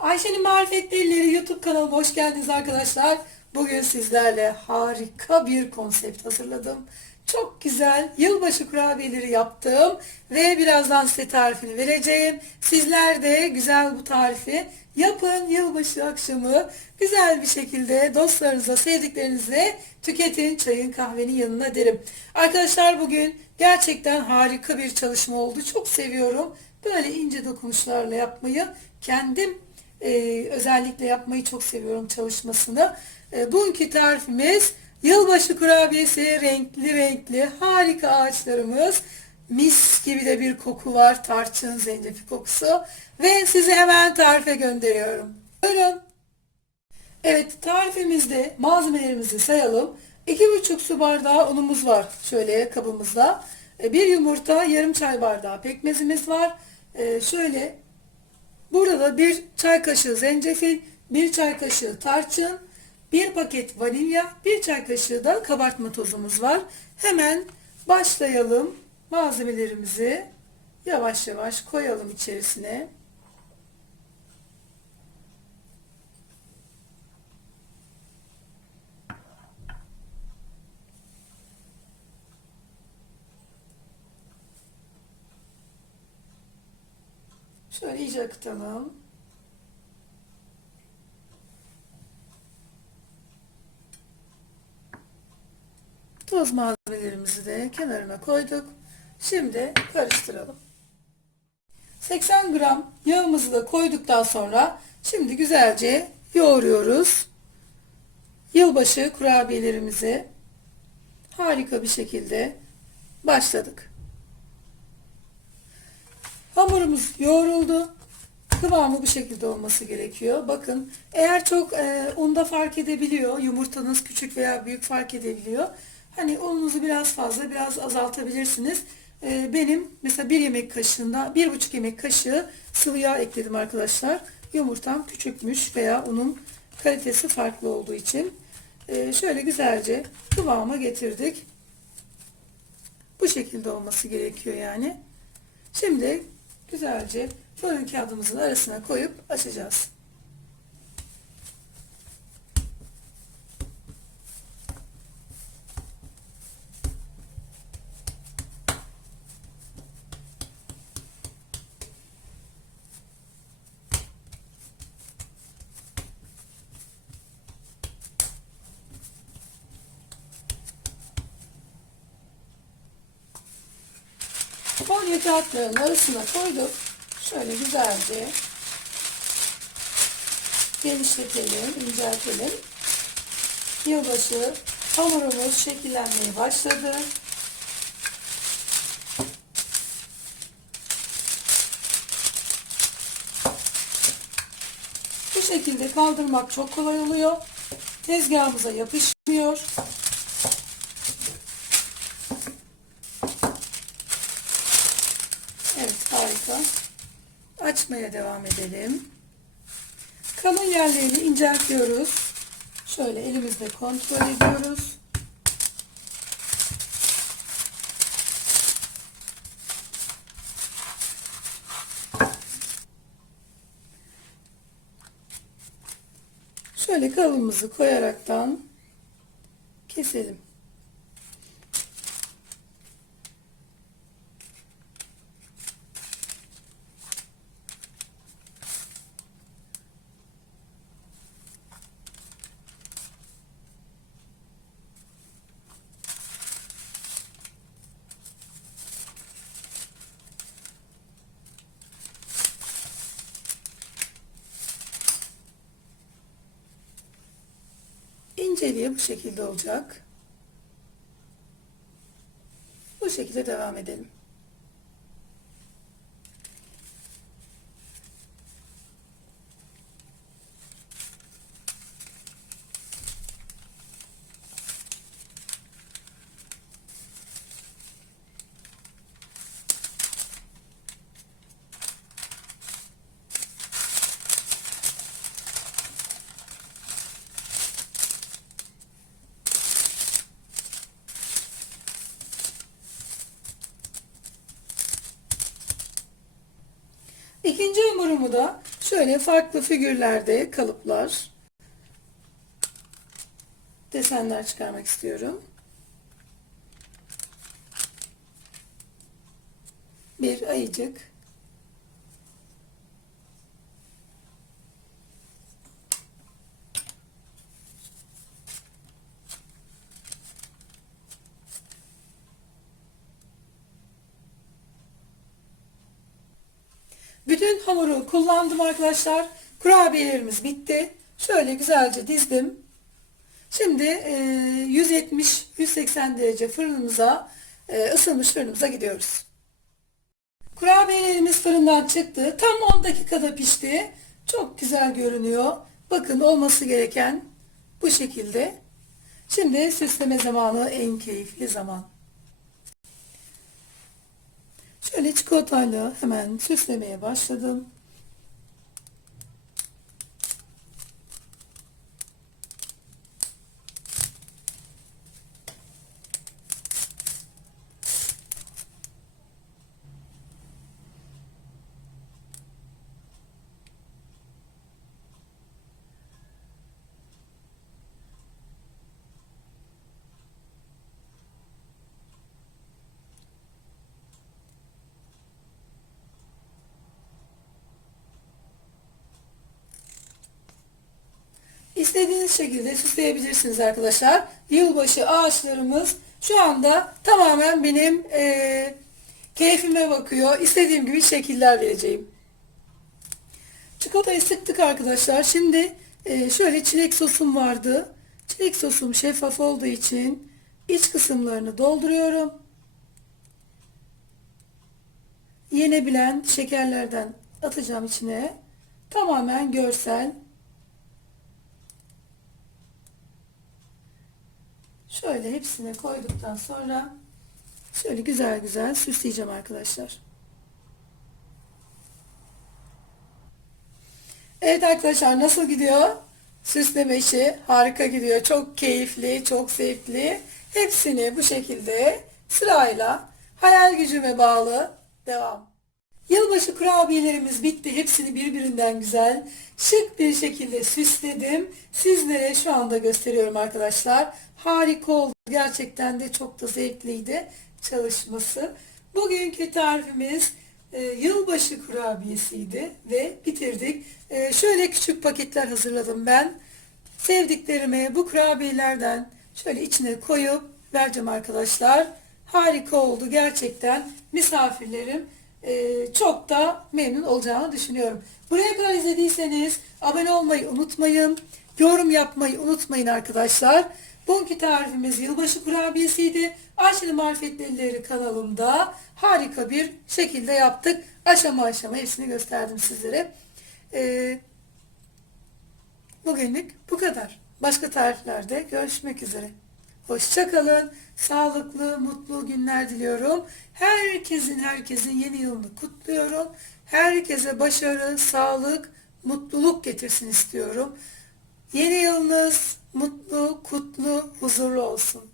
Ayşe'nin Marifet Belleri YouTube kanalıma hoş geldiniz arkadaşlar. Bugün sizlerle harika bir konsept hazırladım. Çok güzel yılbaşı kurabiyeleri yaptım ve birazdan size tarifini vereceğim. Sizler de güzel bu tarifi yapın yılbaşı akşamı güzel bir şekilde dostlarınıza, sevdiklerinizle tüketin çayın kahvenin yanına derim. Arkadaşlar bugün gerçekten harika bir çalışma oldu. Çok seviyorum. Böyle ince dokunuşlarla yapmayı kendim e, özellikle yapmayı çok seviyorum çalışmasını. E, bugünkü tarifimiz yılbaşı kurabiyesi renkli renkli harika ağaçlarımız. Mis gibi de bir koku var. Tarçın, zencefil kokusu. Ve sizi hemen tarife gönderiyorum. Buyurun. Evet tarifimizde malzemelerimizi sayalım. 2,5 su bardağı unumuz var şöyle kabımızda. E, Bir yumurta yarım çay bardağı pekmezimiz var. Şöyle burada da bir çay kaşığı zencefil, bir çay kaşığı tarçın, bir paket vanilya, bir çay kaşığı da kabartma tozumuz var. Hemen başlayalım malzemelerimizi yavaş yavaş koyalım içerisine. Şöyle iyice akıtalım. Toz malzemelerimizi de kenarına koyduk. Şimdi karıştıralım. 80 gram yağımızı da koyduktan sonra şimdi güzelce yoğuruyoruz. Yılbaşı kurabiyelerimizi harika bir şekilde başladık. Hamurumuz yoğruldu. Kıvamı bu şekilde olması gerekiyor. Bakın eğer çok e, unda fark edebiliyor. Yumurtanız küçük veya büyük fark edebiliyor. Hani ununuzu biraz fazla biraz azaltabilirsiniz. E, benim mesela bir yemek kaşığında bir buçuk yemek kaşığı sıvı yağ ekledim arkadaşlar. Yumurtam küçükmüş veya unun kalitesi farklı olduğu için. E, şöyle güzelce kıvama getirdik. Bu şekilde olması gerekiyor yani. Şimdi güzelce fırın kağıdımızın arasına koyup açacağız. Folyo kağıtlarının arasına koyduk. Şöyle güzelce genişletelim, inceltelim. Yılbaşı hamurumuz şekillenmeye başladı. Bu şekilde kaldırmak çok kolay oluyor. Tezgahımıza yapışmıyor. Harika. Açmaya devam edelim. Kalın yerlerini inceltiyoruz. Şöyle elimizle kontrol ediyoruz. Şöyle kalıbımızı koyaraktan keselim. İnceliği bu şekilde olacak. Bu şekilde devam edelim. İkinci hamurumu da Şöyle farklı figürlerde kalıplar, desenler çıkarmak istiyorum. Bir ayıcık. Hamuru kullandım arkadaşlar. Kurabiyelerimiz bitti. Şöyle güzelce dizdim. Şimdi e, 170-180 derece fırınımıza e, ısınmış fırınımıza gidiyoruz. Kurabiyelerimiz fırından çıktı. Tam 10 dakikada pişti. Çok güzel görünüyor. Bakın olması gereken bu şekilde. Şimdi süsleme zamanı en keyifli zaman. Şöyle çikolatayla hemen süslemeye başladım. İstediğiniz şekilde süsleyebilirsiniz arkadaşlar. Yılbaşı ağaçlarımız şu anda tamamen benim eee, keyfime bakıyor. İstediğim gibi şekiller vereceğim. Çikolatayı sıktık arkadaşlar. Şimdi eee, şöyle çilek sosum vardı. Çilek sosum şeffaf olduğu için iç kısımlarını dolduruyorum. Yenebilen şekerlerden atacağım içine. Tamamen görsel. Şöyle hepsini koyduktan sonra şöyle güzel güzel süsleyeceğim arkadaşlar. Evet arkadaşlar nasıl gidiyor? Süsleme işi harika gidiyor. Çok keyifli, çok zevkli. Hepsini bu şekilde sırayla hayal gücüme bağlı devam. Yılbaşı kurabiyelerimiz bitti. Hepsini birbirinden güzel, şık bir şekilde süsledim. Sizlere şu anda gösteriyorum arkadaşlar. Harika oldu. Gerçekten de çok da zevkliydi çalışması. Bugünkü tarifimiz e, yılbaşı kurabiyesiydi ve bitirdik. E, şöyle küçük paketler hazırladım ben. Sevdiklerime bu kurabiyelerden şöyle içine koyup vereceğim arkadaşlar. Harika oldu gerçekten. Misafirlerim çok da memnun olacağını düşünüyorum. Buraya kadar izlediyseniz abone olmayı unutmayın. Yorum yapmayı unutmayın arkadaşlar. Bugünkü tarifimiz yılbaşı kurabiyesiydi. Ayşe'nin Marifetlileri kanalımda harika bir şekilde yaptık. Aşama aşama hepsini gösterdim sizlere. Ee, bugünlük bu kadar. Başka tariflerde görüşmek üzere. Hoşçakalın. Sağlıklı, mutlu günler diliyorum. Herkesin, herkesin yeni yılını kutluyorum. Herkese başarı, sağlık, mutluluk getirsin istiyorum. Yeni yılınız mutlu, kutlu, huzurlu olsun.